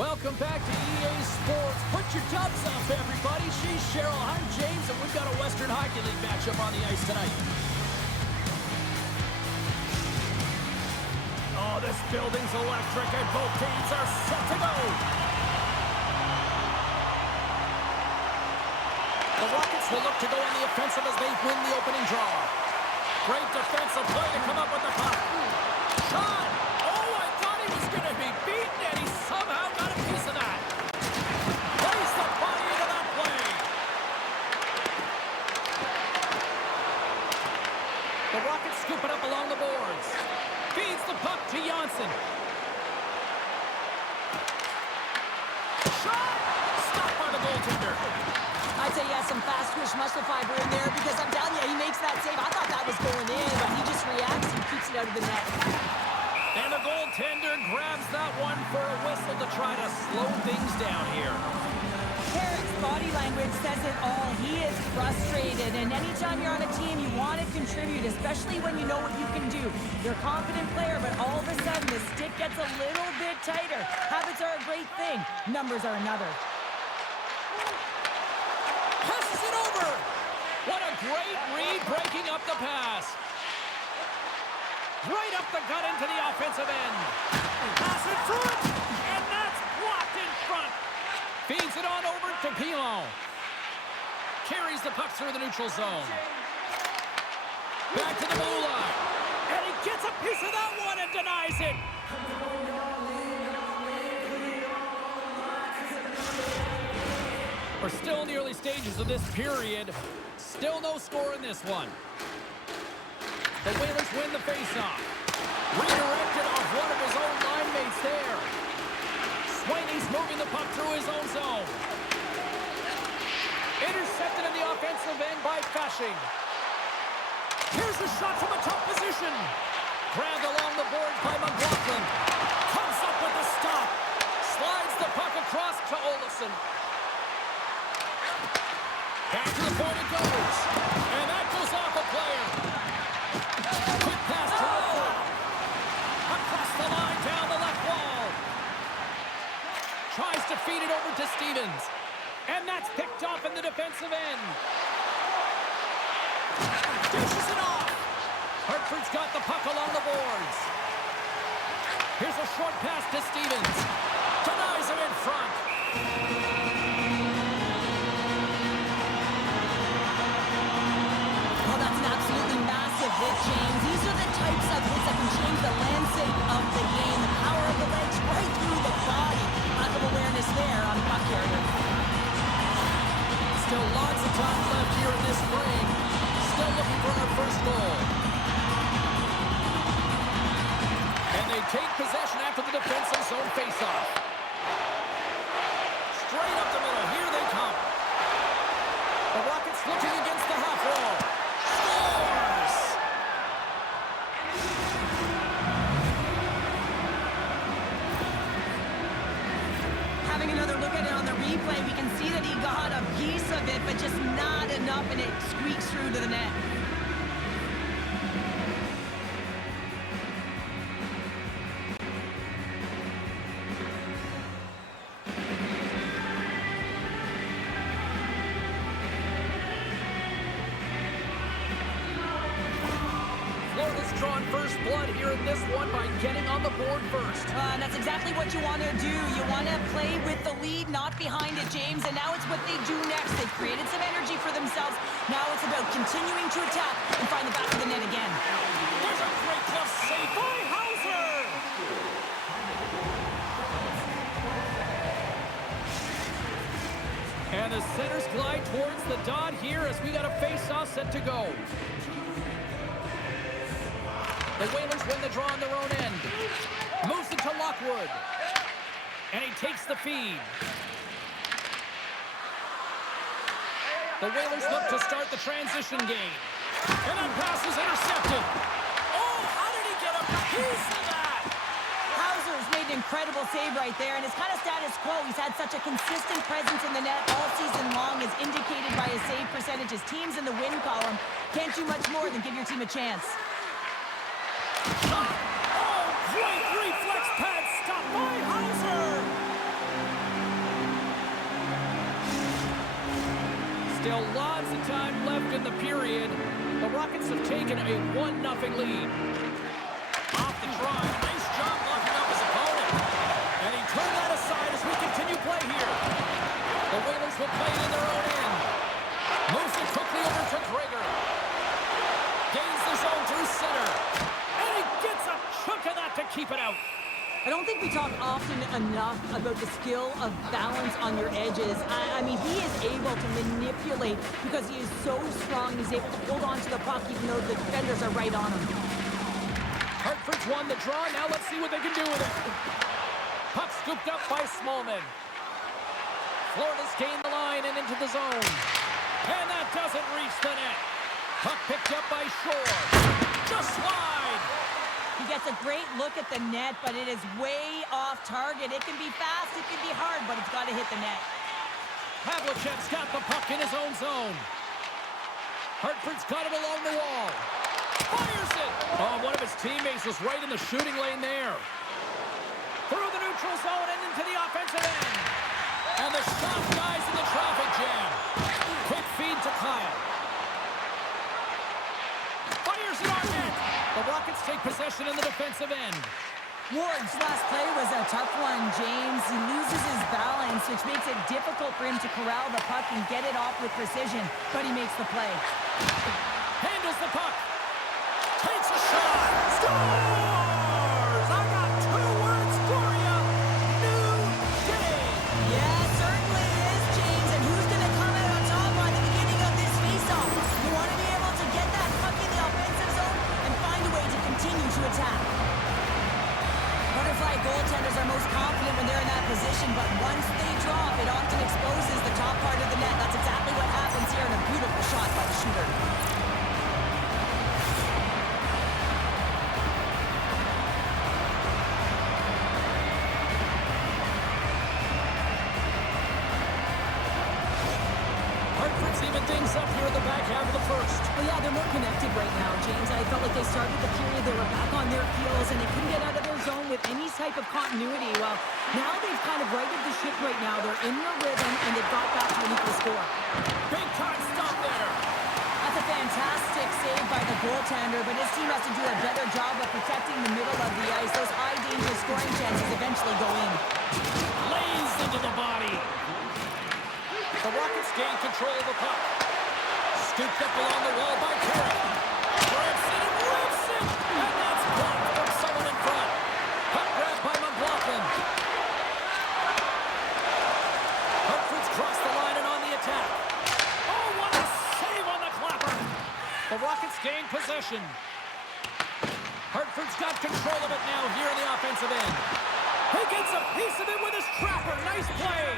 Welcome back to EA Sports. Put your tubs up, everybody. She's Cheryl, I'm James, and we've got a Western Hockey League matchup on the ice tonight. Oh, this building's electric, and both teams are set to go. The Rockets will look to go on the offensive as they win the opening draw. Great defensive play to come up with the puck. Shot! Oh, I thought he was going to be beaten, and he somehow got a piece of that. Place the body into that play. The Rockets scoop it up along the boards. Feeds the puck to Janssen. Shot! Stopped by the goaltender. I'd say he has some fast twitch muscle fiber in there because I'm telling you, he makes that save. I thought that was going in, but he just reacts and keeps it out of the net. And the goaltender grabs that one for a whistle to try to slow things down here. Carrick's body language says it all. He is frustrated, and anytime you're on a team, you want to contribute, especially when you know what you can do. You're a confident player, but all of a sudden, the stick gets a little bit tighter. Habits are a great thing. Numbers are another. Passes it over. What a great read breaking up the pass. Right up the gut into the offensive end. Pass in front, and that's blocked in front. Feeds it on over to Pilon. Carries the puck through the neutral zone. Back to the blue line. And he gets a piece of that one and denies it. We're still in the early stages of this period. Still no score in this one. The Whalers win the faceoff. Redirected off one of his own line mates there. Swaney's moving the puck through his own zone. Intercepted in the offensive end by Fasching. Here's a shot from a tough position. Grabbed along the boards by McLaughlin. Comes up with the stop. Slides the puck across to Olofsson. Back to the point it goes. And that goes off a player. Quick pass to the front. Across the line down the left wall. Tries to feed it over to Stevens. And that's picked off in the defensive end. Dishes it off. Hartford's got the puck along the boards. Here's a short pass to Stevens. Denies him in front. Oh, that's an absolutely massive hit, James. These are the types of hits that can change the landscape of the game. The power of the legs right through the body. Lack of awareness there on the puck carrier. Still lots of time left here in this frame. Still looking for our first goal. And they take possession after the defensive zone faceoff. Straight up the middle. Here they come. The Rockets looking against the half wall. Scores! Having another look at it on the replay, we can see that he got a piece of it, but just not enough, and it squeaks through to the net. Florida's drawn first blood here in this one by getting on the board first. That's exactly what you want to do. You want to play with the lead, not behind it, James, and now it's what they do next. They've created some energy for themselves. Now it's about continuing to attack and find the back of the net again. There's a great glove save by Hauser! And the centers glide towards the dot here as we got a face-off set to go. The Whalers win the draw on their own end. Moves it to Lockwood. And he takes the feed. The Whalers look to start the transition game. And that pass is intercepted. Oh, how did he get a piece of that? Hauser's made an incredible save right there, and it's kind of status quo. He's had such a consistent presence in the net all season long, as indicated by his save percentages. Teams in the win column can't do much more than give your team a chance. Oh, great reflex pad stop by Hauser. Still lots of time left in the period. The Rockets have taken a 1-0 lead. Off the try. Nice job locking up his opponent. And he turned that aside as we continue play here. The Whalers will play it in their own end. Moves it quickly over to Gregor. Gains the zone through center. And he gets a chunk of that to keep it out. I don't think we talk often enough about the skill of balance on your edges. I mean, he is able to manipulate because he is so strong. He's able to hold on to the puck even though the defenders are right on him. Hartford's won the draw. Now let's see what they can do with it. Puck scooped up by Smallman. Florida's gained the line and into the zone. And that doesn't reach the net. Puck picked up by Shore. Just slide. He gets a great look at the net, but it is way off target. It can be fast, it can be hard, but it's got to hit the net. Pavlychev's got the puck in his own zone. Hartford's got it along the wall. Fires it! Oh, one of his teammates was right in the shooting lane there. Through the neutral zone and into the offensive end. And the shot dies in the traffic jam. Quick feed to Kyle. Fires it on net. The Rockets take possession in the defensive end. Ward's last play was a tough one, James. He loses his balance, which makes it difficult for him to corral the puck and get it off with precision, but he makes the play. Handles the puck. Takes a shot. Scores! I got 2 words for you. New day. Yeah, certainly is, James. And who's going to come out on top by the beginning of this faceoff? You want to be able to get that puck in the offensive zone and find a way to continue to attack. Butterfly goaltenders are most confident when they're in that position, but once they drop, it often exposes the top part of the net. That's exactly what happens here in a beautiful shot by the shooter. Hartford's even things up here in the back half of the first. Well, yeah, they're more connected right now, James. I felt like they started the period, they were back on their heels, and they couldn't get out of their zone with any type of continuity. Well, now they've kind of righted the ship right now. They're in the rhythm, and they've got back to an equal score. Big time stop there. That's a fantastic save by the goaltender, but his team has to do a better job of protecting the middle of the ice. Those high-danger scoring chances eventually go in. Lays into the body. The Rockets gain control of the puck. Scooped up along the wall by Carrick. Grabs it and rips it! And that's blocked from someone in front. Puck grabbed by McLaughlin. Hartford's crossed the line and on the attack. Oh, what a save on the clapper! The Rockets gain possession. Hartford's got control of it now here in the offensive end. He gets a piece of it with his trapper. Nice play!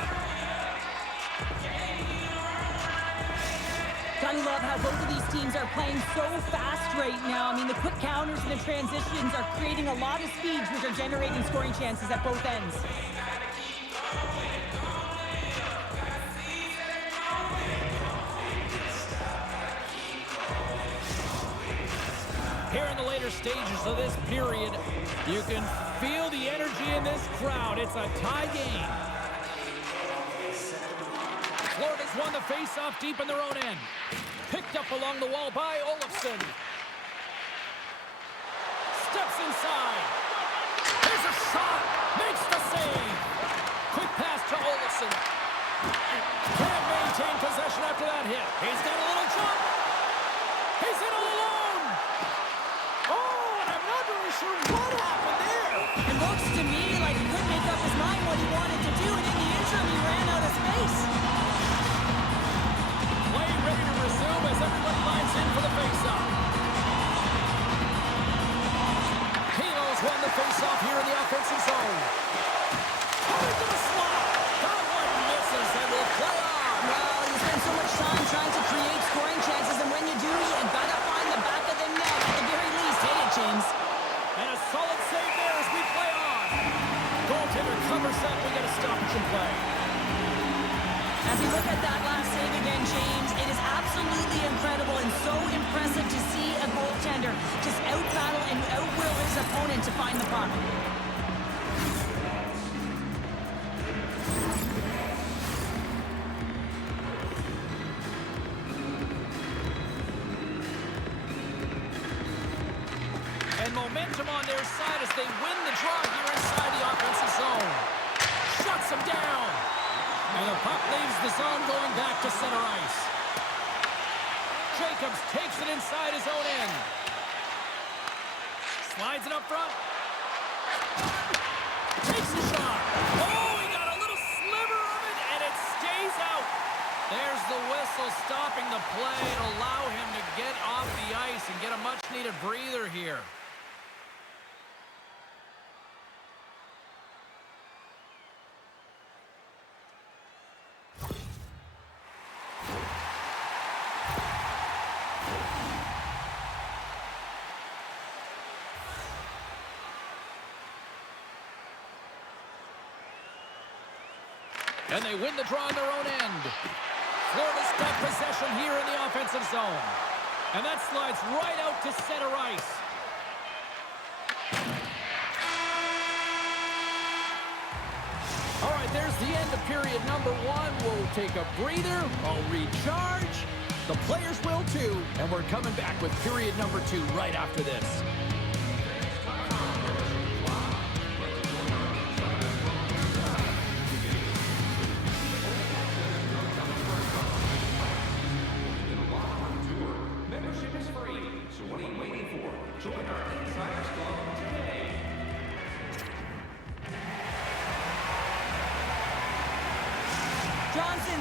Gotta love how both of these teams are playing so fast right now. I mean, the quick counters and the transitions are creating a lot of speeds, which are generating scoring chances at both ends. Here in the later stages of this period, you can feel the energy in this crowd. It's a tie game. Florida's won the face-off deep in their own end. Picked up along the wall by Olofsson. Steps inside. There's a shot. Makes the save. Quick pass to Olofsson. Can't maintain possession after that hit. He's got a little jump. He's in all alone. Oh, and I'm not really sure what happened there. It looks to me like he couldn't make up his mind what he wanted to do, and in the interim, he ran out of space. Play ready to resume as everybody lines in for the face-off. Kalo's won the face-off here in the offensive zone. Coming to the slot. That one misses and will play on. Well, you spend so much time trying to create scoring chances, and when you do, you gotta find the back of the net. At the very least, hit it, James. And a solid save there as we play on. Goaltender covers that. We got a stoppage in play. As we look at that last save again, James, it is absolutely incredible and so impressive to see a goaltender just out-battle and out-will his opponent to find the puck. they win the draw here inside the offensive zone. Shuts him down. And the puck leaves the zone going back to center ice. Jacobs takes it inside his own end. Slides it up front. Takes the shot. Oh, he got a little sliver of it, and it stays out. There's the whistle stopping the play to allow him to get off the ice and get a much-needed breather here. And they win the draw on their own end. Florida's got possession here in the offensive zone. And that slides right out to center ice. All right, there's the end of period number 1. We'll take a breather. I'll recharge. The players will too. And we're coming back with period number 2 right after this.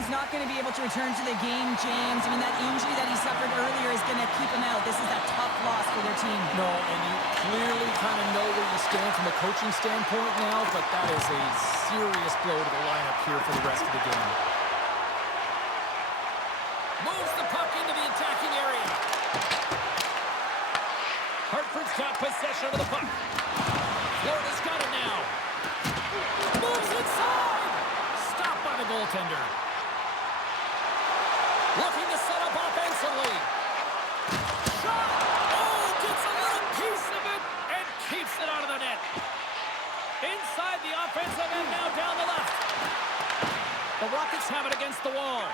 Not going to be able to return to the game, James. I mean, that injury that he suffered earlier is going to keep him out. This is a tough loss for their team. No, and you clearly kind of know where you stand from a coaching standpoint now, but that is a serious blow to the lineup here for the rest of the game. Moves the puck into the attacking area. Hartford's got possession of the puck. Florida's got it now. Moves inside. Stopped by the goaltender. Looking to set up offensively. Shot! Oh, gets a little piece of it and keeps it out of the net. Inside the offensive end, now down the left. The Rockets have it against the wall.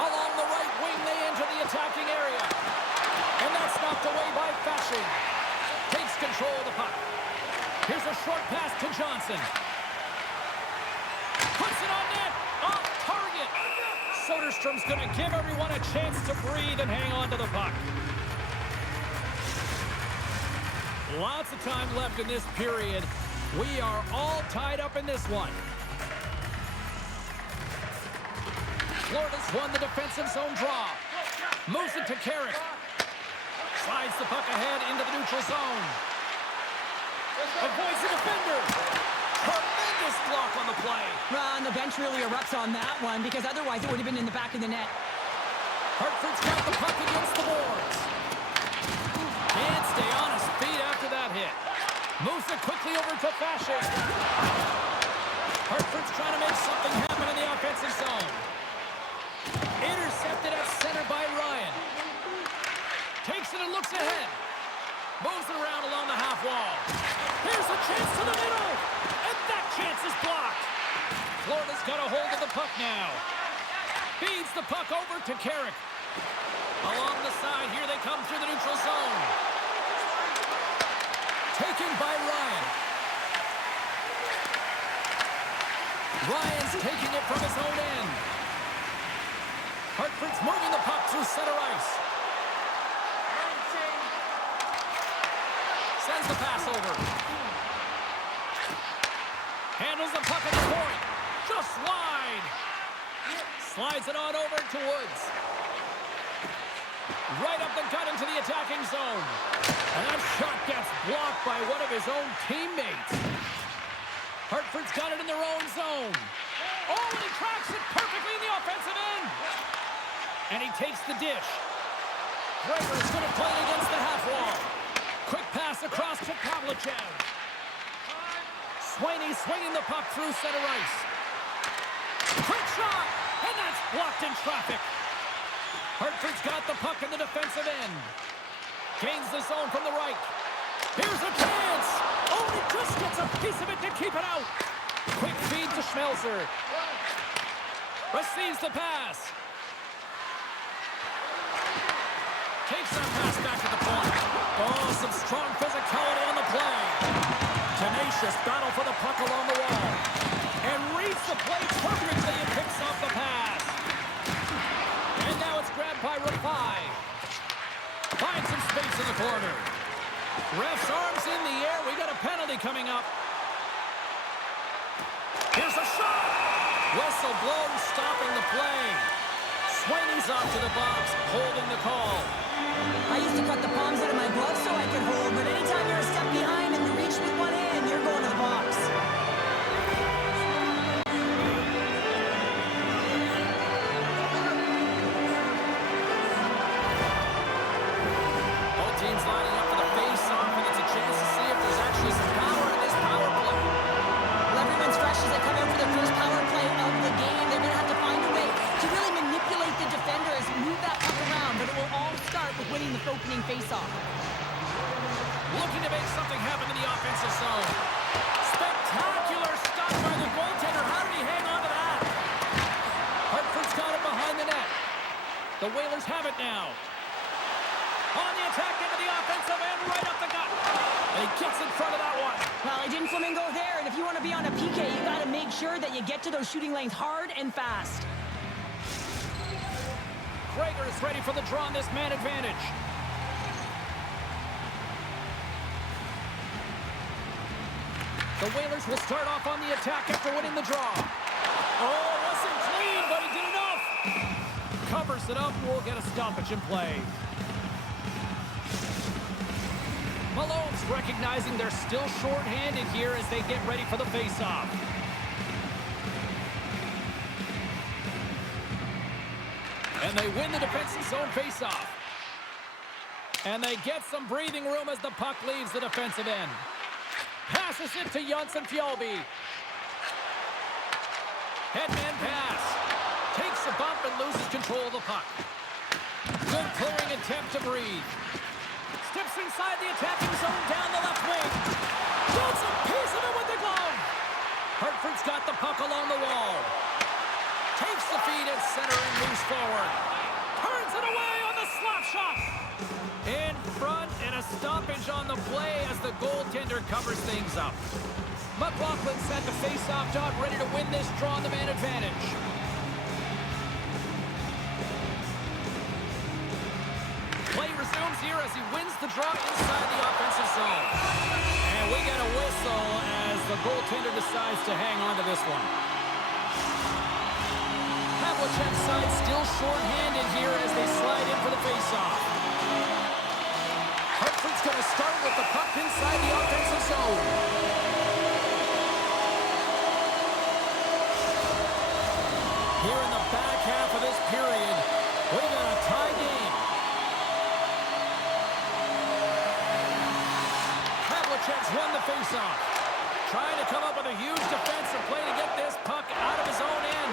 Along the right wing, they enter the attacking area. And that's knocked away by Fasching. Takes control of the puck. Here's a short pass to Johnson. Puts it on net. Off target. Soderstrom's going to give everyone a chance to breathe and hang on to the puck. Lots of time left in this period. We are all tied up in this one. Florida's won the defensive zone draw. Moves it to Carrick. Slides the puck ahead into the neutral zone. Avoids the defender. Tremendous block on the play. And the bench really erupts on that one because otherwise it would have been in the back of the net. Hartford's got the puck against the boards. Can't stay on his feet after that hit. Moves it quickly over to Fasching. Hartford's trying to make something happen in the offensive zone. Intercepted at center by Ryan. Takes it and looks ahead. Moves it around along the half wall. Here's a chance to the middle. And that chance is blocked. Florida's got a hold of the puck now. Feeds the puck over to Carrick. Along the side, here they come through the neutral zone. Taken by Ryan. Ryan's taking it from his own end. Hartford's moving the puck through center ice. Sends the pass over. Handles the puck at the point. Just wide. Slides it on over to Woods. Right up the gut into the attacking zone. And that shot gets blocked by one of his own teammates. Hartford's got it in their own zone. Oh, and he tracks it perfectly in the offensive end. And he takes the dish. Gregor's going to play it against the half wall. Quick pass across to Pavlychev. Swaney swinging the puck through center ice. Quick shot, and that's blocked in traffic. Hartford's got the puck in the defensive end. Gains the zone from the right. Here's a chance. Oh, he just gets a piece of it to keep it out. Quick feed to Schmelzer. Receives the pass. Takes that pass back to the point. Oh, some strong physicality on the play. Tenacious battle for the puck along the wall. And reads the play perfectly and picks off the pass. And now it's grabbed by Rapai. Finds some space in the corner. Ref's arms in the air. We got a penalty coming up. Here's a shot. Whistle blown, stopping the play. Swaney's off to the box, holding the call. I used to cut the palms out of my gloves so I could hold, but anytime you're a step behind and you reach with one hand, you're going to the box. Both teams lining up for the face-off, and it's a chance to see if there's actually some power in this power play. Well, everyone's fresh as they come out for their first power play of the game. They're going to have to find a way to really manipulate the defenders, move that puck around, but it will all start with winning the opening face-off. Looking to make something happen in the offensive zone. Spectacular stop by the goaltender. How did he hang on to that? Hartford's got it behind the net. The Whalers have it now. On the attack into the offensive end, right up the gut. And he gets in front of that one. Well, he didn't flamingo there, and if you want to be on a PK, you got to make sure that you get to those shooting lanes hard and fast. Krager is ready for the draw on this man advantage. The Whalers will start off on the attack after winning the draw. Oh, wasn't clean, but he did enough. Covers it up, we'll get a stoppage in play. Malone's recognizing they're still short-handed here as they get ready for the face-off. And they win the defensive zone face-off. And they get some breathing room as the puck leaves the defensive end. Passes it to Jonsson Fjällby. Headman pass. Takes a bump and loses control of the puck. Good clearing attempt to breathe. Steps inside the attacking zone down the left wing. Gets a piece of it with the glove. Hartford's got the puck along the wall. Takes the feed at center and moves forward. Turns it away on the slap shot. In front and a stoppage on the play as the goaltender covers things up. McLaughlin set the face-off dot, ready to win this draw on the man advantage. Play resumes here as he wins the draw inside the offensive zone. And we get a whistle as the goaltender decides to hang on to this one. Pavlychev's side still short-handed here as they slide in for the face-off. Hartford's going to start with the puck inside the offensive zone. Here in the back half of this period, we've got a tie game. Pavlychev's won the face-off. Trying to come up with a huge defensive play to get this puck out of his own end.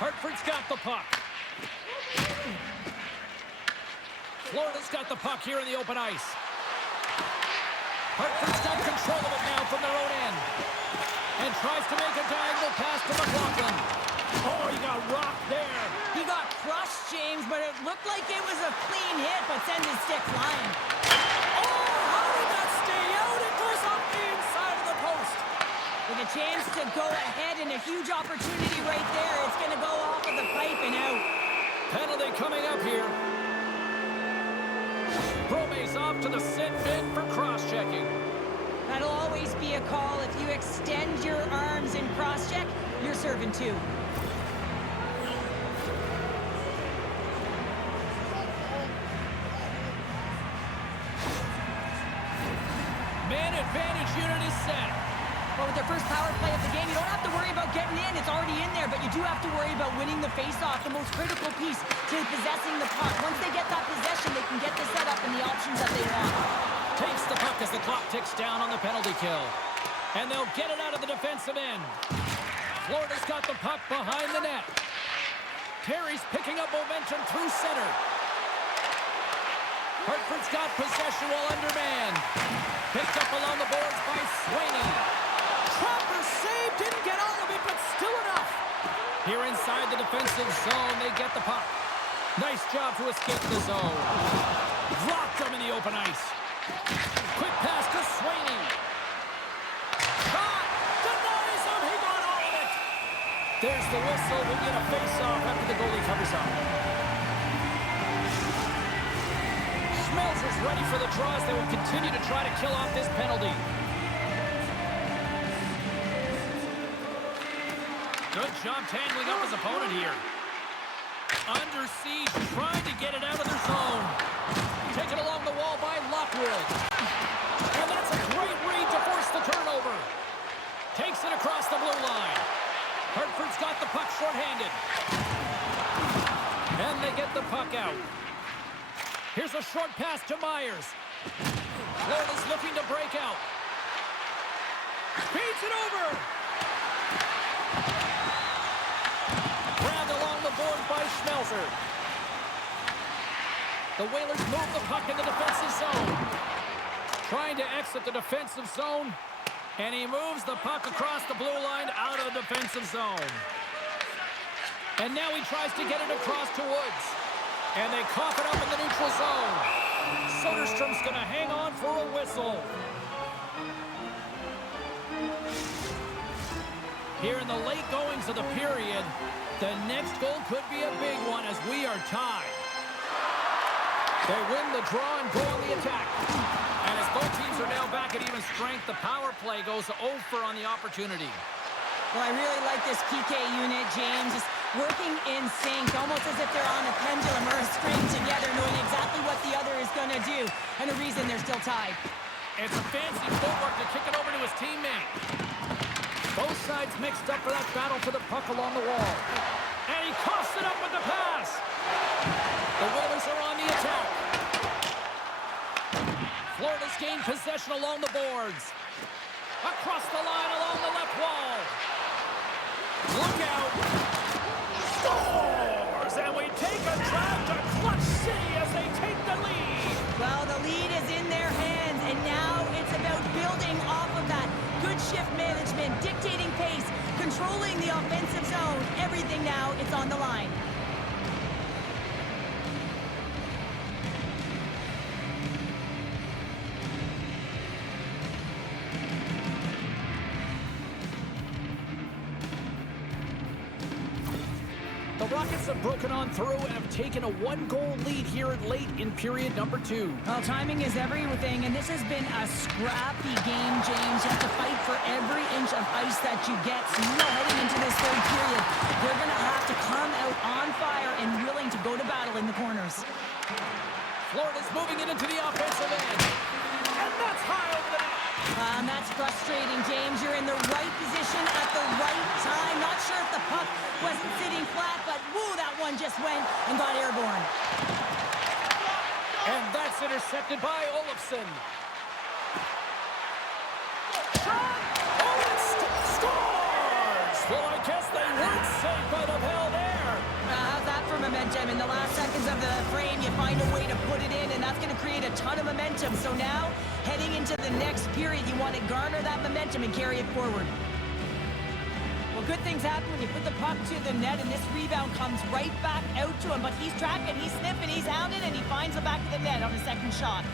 Hartford's got the puck. Florida's got the puck here in the open ice. Hartford's got control of it now from their own end. And tries to make a diagonal pass to McLaughlin. Oh, he got rocked there. He got crushed, James, but it looked like it was a clean hit, but sends his stick flying. Oh, how did that stay out? It goes up the inside of the post. With a chance to go ahead and a huge opportunity right there, it's going to go off of the pipe and out. Penalty coming up here. Brome's off to the sit bin for cross-checking. That'll always be a call. If you extend your arms in cross-check, you're serving two. Man advantage unit is set. Well, with their first power play of the game, you don't have to worry about getting in. It's already in there, but you do have to worry about winning the face-off, the most critical piece to possessing the puck. Once they get that possession, they can get the setup and the options that they want. Takes the puck as the clock ticks down on the penalty kill. And they'll get it out of the defensive end. Florida's got the puck behind the net. Terry's picking up momentum through center. Hartford's got possession while undermanned. Picked up along the boards by Swaney. Trapper save, didn't get all of it, but still enough. Here inside the defensive zone, they get the puck. Nice job to escape the zone. Blocked him in the open ice. Quick pass to Swaney. Shot! Denies him! He got all of it! There's the whistle. We'll get a face-off after the goalie covers up. Schmelz is ready for the draws. They will continue to try to kill off this penalty. Good job tangling up his opponent here. Under siege, trying to get it out of their zone. Taken along the wall by Lockwood. And that's a great read to force the turnover. Takes it across the blue line. Hartford's got the puck shorthanded. And they get the puck out. Here's a short pass to Myers. Florida's looking to break out. Feeds it over. Grabbed along the board by Schmelzer. The Whalers move the puck in the defensive zone. Trying to exit the defensive zone. And he moves the puck across the blue line out of the defensive zone. And now he tries to get it across to Woods. And they cough it up in the neutral zone. Soderstrom's going to hang on for a whistle. Here in the late goings of the period, the next goal could be a big one as we are tied. They win the draw and go on the attack. And as both teams are now back at even strength, the power play goes over on the opportunity. Well, I really like this PK unit, James. Just working in sync, almost as if they're on a pendulum or a string together, knowing exactly what the other is going to do, and the reason they're still tied. It's a fancy footwork to kick it over to his teammate. Both sides mixed up for that battle for the puck along the wall. And he coughs it up with the pass. The Whalers are on the attack. Florida's gained possession along the boards. Across the line along the left wall. Look out. Scores! And we take a drive to Clutch City as they take the lead. Well, the lead is in their hands, and now it's about building off of that. Good shift management, dictating pace, controlling the offensive zone. Everything now, it's on the line. The Rockets have broken on through and have taken a one-goal lead here at late in period number 2. Well, timing is everything, and this has been a scrappy game, James. You have to fight for every inch of ice that you get. So you know, heading into this third period, they're going to have to come out on fire and willing to go to battle in the corners. Florida's moving it into the offensive end. And that's high over the net. That's frustrating, James. You're in the right position at the right time. Not sure if the puck wasn't sitting flat, but woo, that one just went and got airborne. And that's intercepted by Olofsson. Shot! Scores! Well, I guess they weren't safe by the bell there. How's that for momentum? In the last seconds of the frame, you find a way to put it in, and that's going to create a ton of momentum. So now, heading into the next period, you want to garner that momentum and carry it forward. Well, good things happen when you put the puck to the net, and this rebound comes right back out to him. But he's tracking, he's sniffing, he's hounding, and he finds the back of the net on his second shot.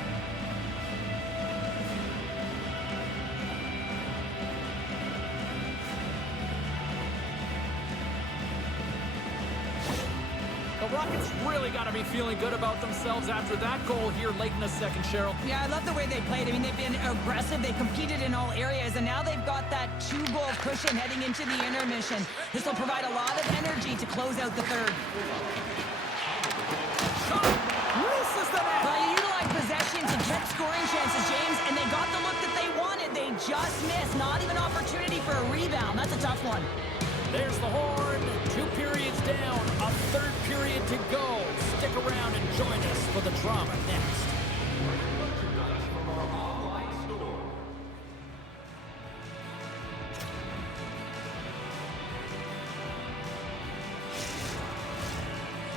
The Rockets really got to be feeling good about themselves after that goal here late in the second, Cheryl. Yeah, I love the way they played. I mean, they've been aggressive. They competed in all areas, and now they've got that 2-goal cushion heading into the intermission. This will provide a lot of energy to close out the third. Shot! Misses the net! Well, you utilize possessions and kept scoring chances, James, and they got the look that they wanted. They just missed. Not even opportunity for a rebound. That's a tough one. There's the horn. 2 periods down. A third period to go. Stick around and join us for the drama next.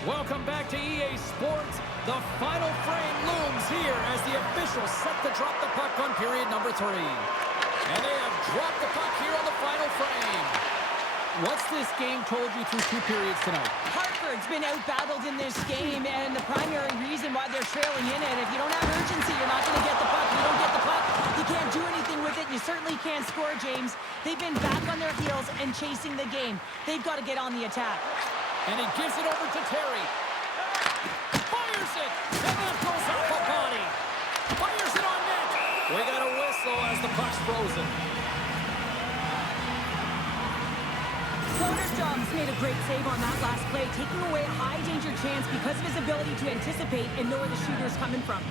Welcome back to EA Sports. The final frame looms here as the officials set to drop the puck on period number 3. And they have dropped the puck here on the final frame. What's this game told you through 2 periods tonight? Hartford's been out-battled in this game, and the primary reason why they're trailing in it, if you don't have urgency, you're not going to get the puck. You don't get the puck, you can't do anything with it. You certainly can't score, James. They've been back on their heels and chasing the game. They've got to get on the attack. And he gives it over to Terry. Fires it, and that goes off a body. Fires it on net. We got a whistle as the puck's frozen. Soderstrom's made a great save on that last play, taking away a high-danger chance because of his ability to anticipate and know where the shooter's coming from.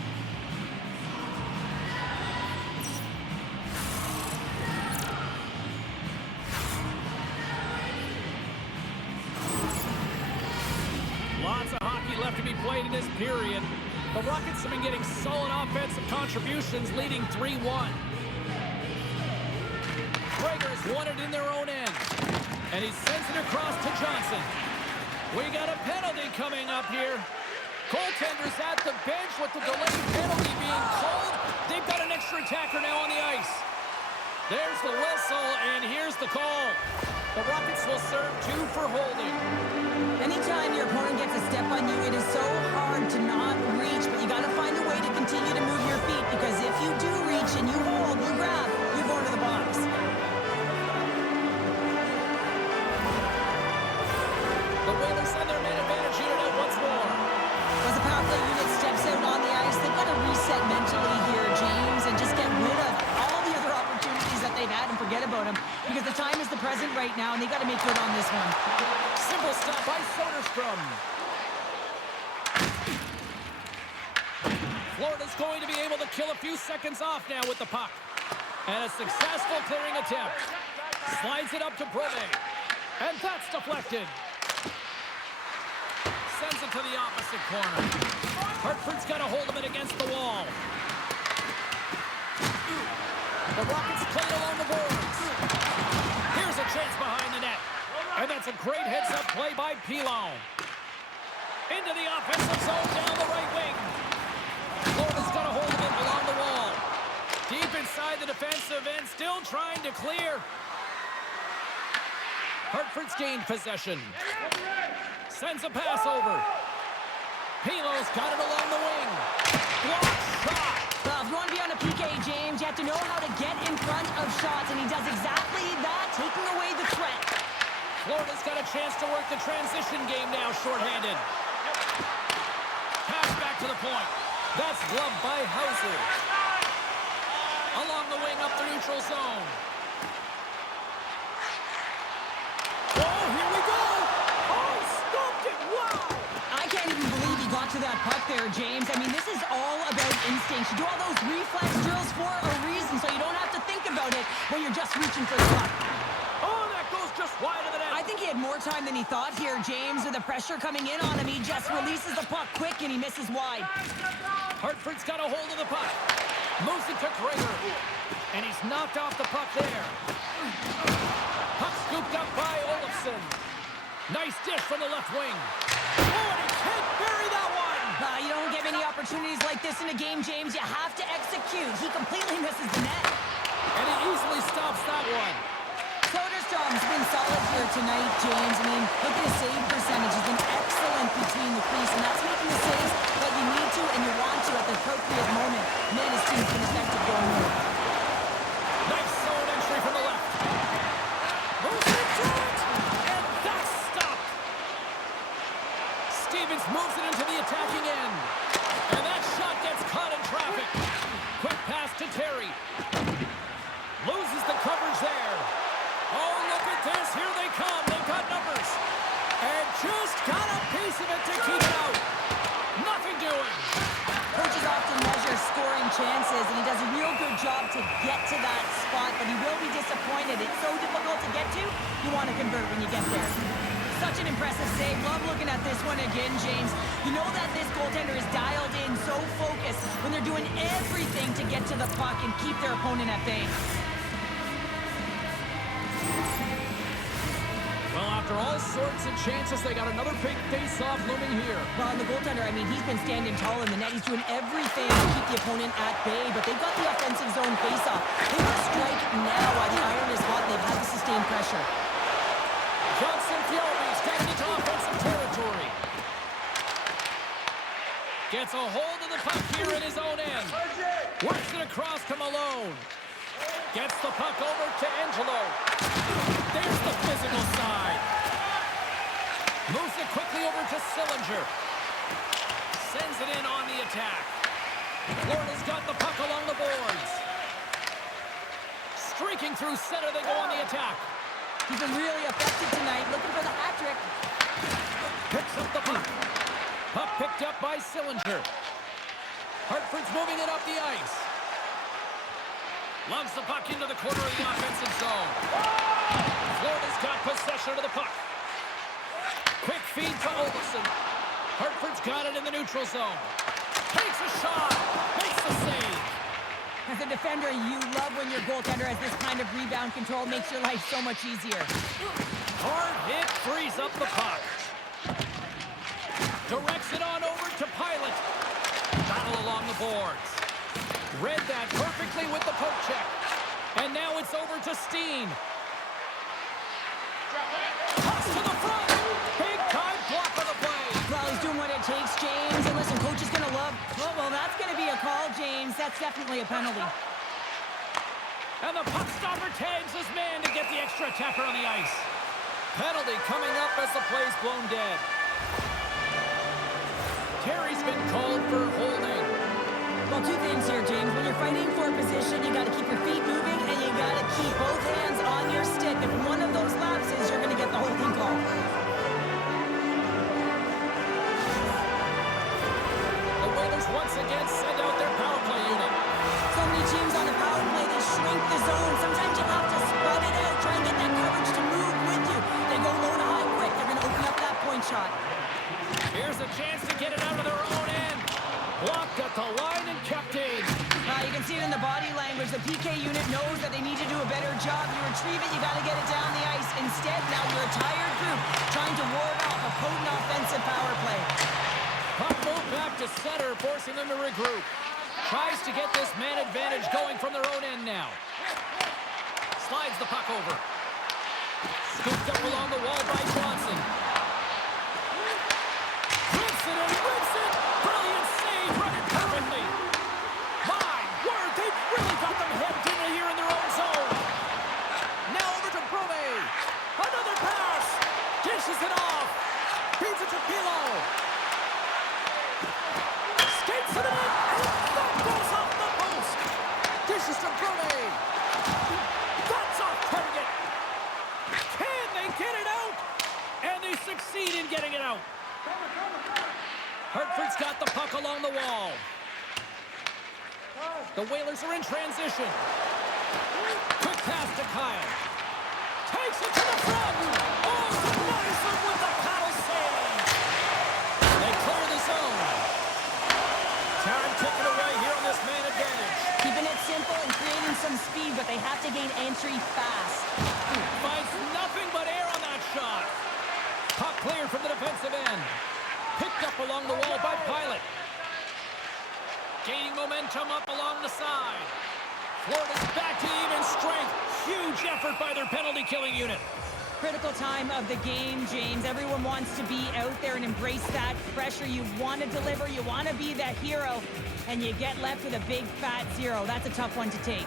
Lots of hockey left to be played in this period. The Rockets have been getting solid offensive contributions, leading 3-1. Rager's won it in their own end. And he sends it across to Johnson. We got a penalty coming up here. Goaltender's at the bench with the delayed penalty being called. They've got an extra attacker now on the ice. There's the whistle, and here's the call. The Rockets will serve 2 for holding. Anytime your opponent gets a step on you, it is so hard to not reach, but you got to find a way to continue to move your feet, because if you do reach and you hold, you grab, you're going to the box. The Whalers send their man advantage unit out once more. As the power play unit steps out on the ice, they've got to reset mentally here, James, and just get rid of all the other opportunities that they've had and forget about them, because the time is the present right now, and they got to make good on this one. Simple stop by Soderstrom. Florida's going to be able to kill a few seconds off now with the puck. And a successful clearing attempt. Slides it up to Brome. And that's deflected. Sends it to the opposite corner. Hartford's got a hold of it against the wall. The Rockets play it along the boards. Here's a chance behind the net. And that's a great heads-up play by Pilon. Into the offensive zone down the right wing. Florida's got a hold of it along the wall. Deep inside the defensive end, still trying to clear. Hartford's gained possession. Sends a pass over. Pilon's got it along the wing. Block shot. Well, if you want to be on a PK, James, you have to know how to get in front of shots, and he does exactly that, taking away the threat. Florida's got a chance to work the transition game now, shorthanded. Pass back to the point. That's gloved by Hauser. Along the wing up the neutral zone. Oh, here we go! Oh, stopped it! Wow! I can't even believe he got to that puck there, James. I mean, this is all about instinct. You do all those reflex drills for a reason, so you don't have to think about it when you're just reaching for the puck. Oh, that goes just wide of the net. I think he had more time than he thought here, James. With the pressure coming in on him, he just releases the puck quick and he misses wide. Hartford's got a hold of the puck. Moves it to Krager. And he's knocked off the puck there. Puck scooped up by Olofsson. Nice dish from the left wing. Oh, and he can't bury that one. You don't get many opportunities like this in a game, James. You have to execute. He completely misses the net. And he easily stops that one. Soderstrom's been solid here tonight, James. I mean, look at his save percentage. He's been excellent between the crease, and that's making the saves that you need to and you want to at the appropriate moment. Man, his team's been effective going there. Nice zone entry from the left. Moves into it, and that's stopped. Stevens moves it into the attacking end. And that shot gets caught in traffic. Quick pass to Terry. Loses the coverage there. Oh, look at this. Here they come. They've got numbers. And just got a piece of it to keep it out. Nothing doing. Coaches often measure scoring chances, and he does a real good job to get to that spot, but he will be disappointed. It's so difficult to get to, you want to convert when you get there. Such an impressive save. Love looking at this one again, James. You know that this goaltender is dialed in, so focused when they're doing everything to get to the puck and keep their opponent at bay. Well, after all sorts of chances, they got another big face-off looming here. Well, and the goaltender, I mean, he's been standing tall in the net. He's doing everything to keep the opponent at bay, but they've got the offensive zone face-off. They will strike now while the iron is hot. They've had to sustain pressure. Johnson-Fjolby's getting into offensive territory. Gets a hold of the puck here in his own end. Works it across to Malone. Gets the puck over to Angello. There's the physical side. Moves it quickly over to Sillinger. Sends it in on the attack. Florida's got the puck along the boards. Streaking through center, they go on the attack. He's been really effective tonight, looking for the hat trick. Picks up the puck. Puck picked up by Sillinger. Hartford's moving it up the ice. Loves the puck into the corner of the offensive zone. Florida's got possession of the puck. Quick feed to Olofsson. Hartford's got it in the neutral zone. Takes a shot. Makes the save. As a defender, you love when your goaltender has this kind of rebound control. Makes your life so much easier. Hard hit frees up the puck. Directs it on over to Pilot. Battle along the boards. Read that perfectly with the poke check. And now it's over to Steen. Toss to the front. Big time block on the play. Well, he's doing what it takes, James. And listen, coach is going to love... Oh, well, that's going to be a call, James. That's definitely a penalty. And the puck stopper tags his man to get the extra attacker on the ice. Penalty coming up as the play's blown dead. Terry's been called for holding. Well, two things here, James. When you're fighting for a position, you got to keep your feet moving, and you got to keep both hands on your stick. If one of those lapses, you're going to get the holding call. The Whalers once again send out their power play unit. So many teams on the power play, they shrink the zone. Sometimes you have to spread it out, try and get that coverage to move with you. They go low to high quick. They're going to open up that point shot. Here's a chance to get it out of their own end. Blocked at the line and kept in. You can see it in the body language. The PK unit knows that they need to do a better job. You retrieve it, you got to get it down the ice. Instead, now you're a tired group trying to ward off a potent offensive power play. Puck moved back to center, forcing them to regroup. Tries to get this man advantage going from their own end now. Slides the puck over. Scooped up along the wall by Johnson. Rips it and rips it. Brilliant save, running perfectly. My word, they've really got them hemmed in here in their own zone. Now over to Brome. Another pass. Dishes it off. Beats it to Pilo. Skates it in. That goes off the post. Dishes to Brome. That's off target. Can they get it out? And they succeed in getting it out. Hartford's got the puck along the wall. The Whalers are in transition. Quick pass to Kyle. Takes it to the front. Oh, Morrison with the paddle save. They clear the zone. Time taken away here on this man advantage. Keeping it simple and creating some speed, but they have to gain entry fast. Finds nothing but air on that shot. Puck cleared from the defensive end. Picked up along the wall by Pilot. Gaining momentum up along the side. Florida's back to even strength. Huge effort by their penalty-killing unit. Critical time of the game, James. Everyone wants to be out there and embrace that pressure. You want to deliver. You want to be that hero. And you get left with a big, fat 0. That's a tough one to take.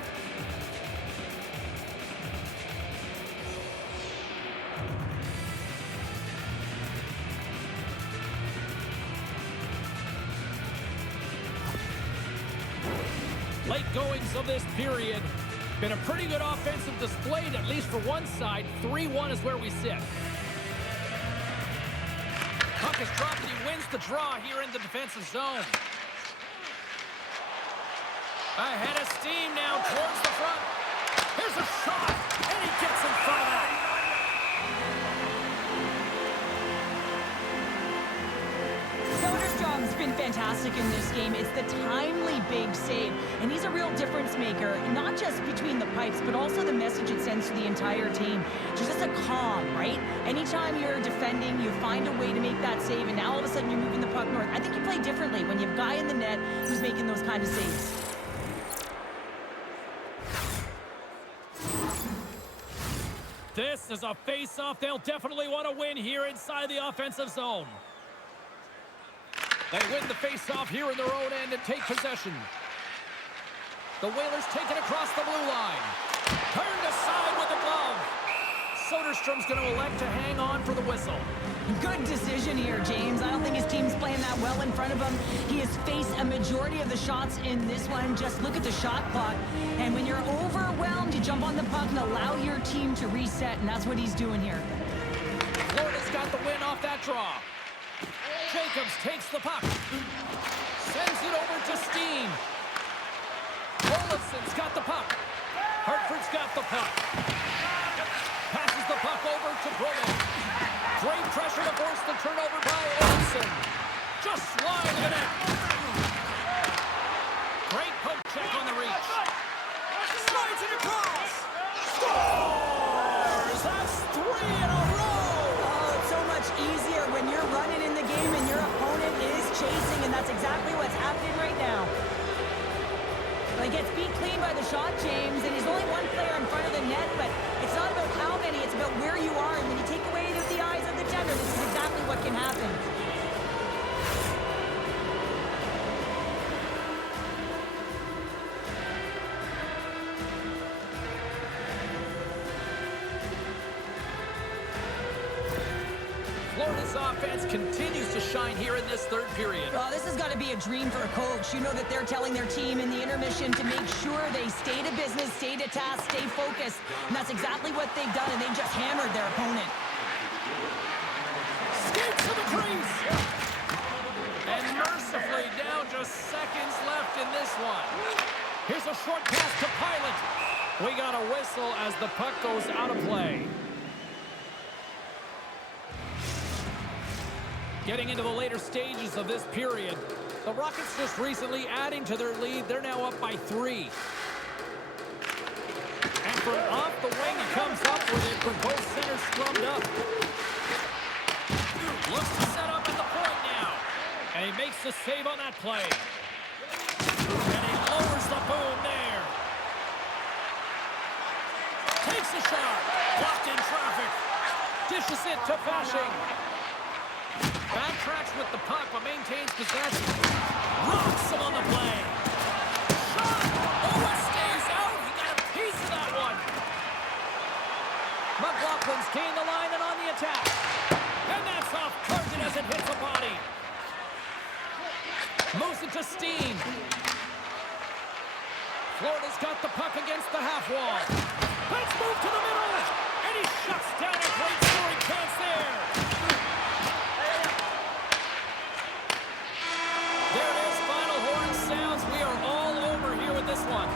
Late goings of this period. Been a pretty good offensive display, at least for one side. 3-1 is where we sit. Puck is dropped and he wins the draw here in the defensive zone. Ahead of steam now towards the front. Here's a shot, and he gets in front of that. Soderstrom's been fantastic in this game. It's the timely big save, and he's a real difference maker, not just between the pipes, but also the message it sends to the entire team. Just a calm, right? Anytime you're defending, you find a way to make that save, and now all of a sudden you're moving the puck north. I think you play differently when you have a guy in the net who's making those kind of saves. This is a face-off they'll definitely want to win here inside the offensive zone. They win the face-off here in their own end and take possession. The Whalers take it across the blue line. Turned aside with the glove. Soderstrom's going to elect to hang on for the whistle. Good decision here, James. I don't think his team's playing that well in front of him. He has faced a majority of the shots in this one. Just look at the shot clock. And when you're overwhelmed, you jump on the puck and allow your team to reset, and that's what he's doing here. Florida's got the win off that draw. Jacobs takes the puck. Sends it over to Steen. Olofsson's got the puck. Hartford's got the puck. Passes the puck over to Brickley. Great pressure to force the turnover by Olofsson. Just slide the net. Great poke check on the reach. Slides it across. Scores! That's 3 in a row! Oh, it's so much easier when you're running in the game and your opponent is chasing, and that's exactly what's happening right now. He gets beat clean by the shot, James, and he's only one player in front of the net, but it's not about how many, it's about where you are. And when you take away the eyes of the defender, this is exactly what can happen. Florida's offense continues to shine here in this third period. Well, this has got to be a dream for a coach. You know that they're telling their team in the intermission to make sure they stay to business, stay to task, stay focused. And that's exactly what they've done, and they've just hammered their opponent. Skates to the crease. And mercifully down just seconds left in this one. Here's a short pass to Pilot. We got a whistle as the puck goes out of play. Getting into the later stages of this period, the Rockets just recently adding to their lead. They're now up by 3. And from off the wing, he comes up with it with both centers scrummed up. Looks to set up at the point now. And he makes the save on that play. And he lowers the boom there. Takes a shot. Blocked in traffic. Dishes it to Fasching. Backtracks with the puck, but maintains possession. Rocks him on the play. Shot! Oh, it stays out. He got a piece of that one. McLaughlin's gained the line and on the attack. And that's off target as it hits a body. Moves it to Steen. Florida's got the puck against the half wall. Let's move to the middle. And he shuts down a great scoring chance there. There it is, final horn sounds. We are all over here with this one.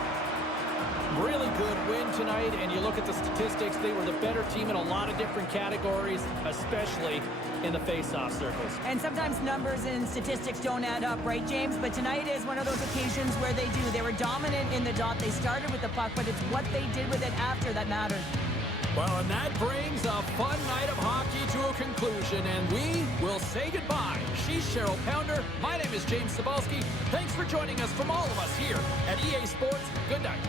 Really good win tonight, and you look at the statistics, they were the better team in a lot of different categories, especially in the face-off circles. And sometimes numbers and statistics don't add up, right, James? But tonight is one of those occasions where they do. They were dominant in the dot. They started with the puck, but it's what they did with it after that mattered. Well, and that brings a fun night of hockey to a conclusion, and we will say goodbye. She's Cheryl Pounder. My name is James Cybulski. Thanks for joining us from all of us here at EA Sports. Good night.